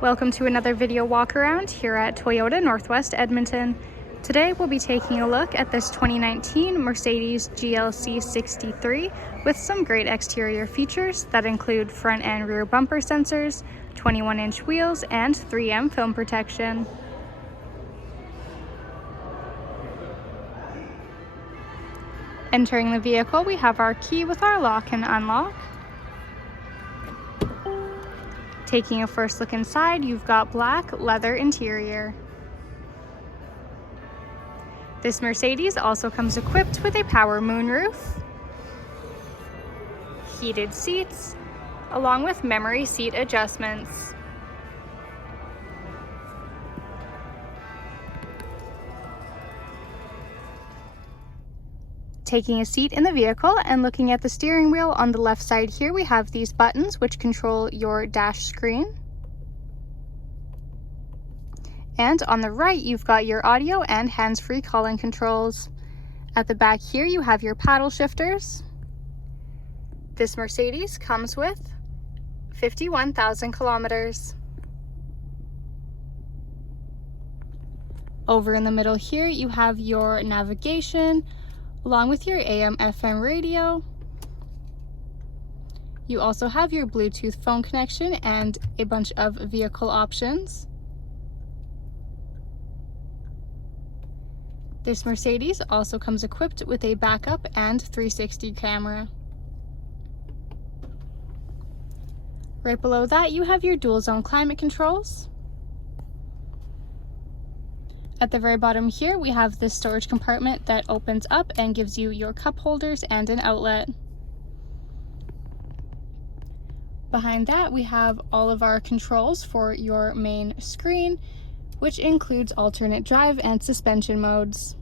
Welcome to another video walk around here at Toyota Northwest Edmonton. Today we'll be taking a look at this 2019 Mercedes GLC 63 with some great exterior features that include front and rear bumper sensors, 21-inch wheels, and 3M film protection. Entering the vehicle, we have our key with our lock and unlock. Taking a first look inside, you've got black leather interior. This Mercedes also comes equipped with a power moonroof, heated seats, along with memory seat adjustments. Taking a seat in the vehicle and looking at the steering wheel, on the left side here we have these buttons which control your dash screen. And on the right you've got your audio and hands-free calling controls. At the back here you have your paddle shifters. This Mercedes comes with 51,000 kilometers. Over in the middle here you have your navigation, along with your AM/FM radio. You also have your Bluetooth phone connection and a bunch of vehicle options. This Mercedes also comes equipped with a backup and 360 camera. Right below that you have your dual zone climate controls. At the very bottom here, we have this storage compartment that opens up and gives you your cup holders and an outlet. Behind that, we have all of our controls for your main screen, which includes alternate drive and suspension modes.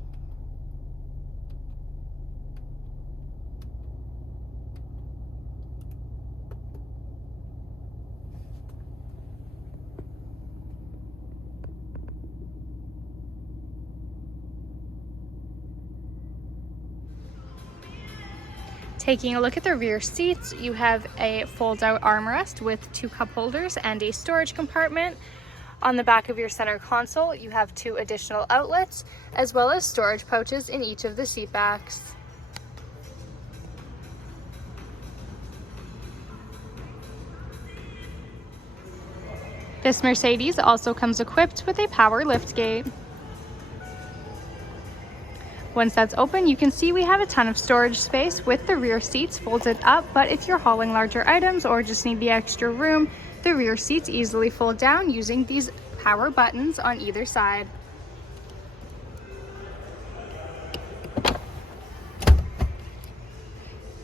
Taking a look at the rear seats, you have a fold-out armrest with 2 cup holders and a storage compartment. On the back of your center console, you have 2 additional outlets, as well as storage pouches in each of the seat backs. This Mercedes also comes equipped with a power liftgate. Once that's open, you can see we have a ton of storage space with the rear seats folded up, but if you're hauling larger items or just need the extra room, the rear seats easily fold down using these power buttons on either side.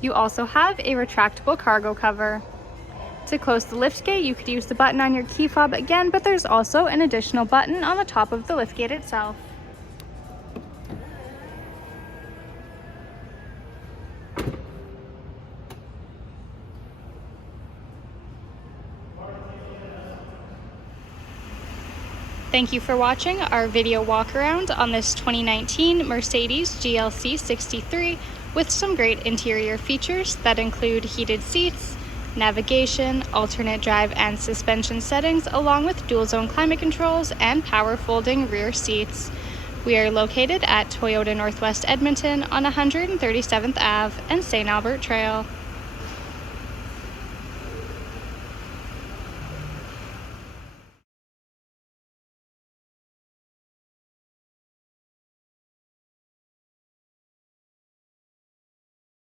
You also have a retractable cargo cover. To close the liftgate, you could use the button on your key fob again, but there's also an additional button on the top of the liftgate itself. Thank you for watching our video walk around on this 2019 Mercedes GLC 63 with some great interior features that include heated seats, navigation, alternate drive and suspension settings, along with dual zone climate controls and power folding rear seats. We are located at Toyota Northwest Edmonton on 137th Ave and St. Albert Trail.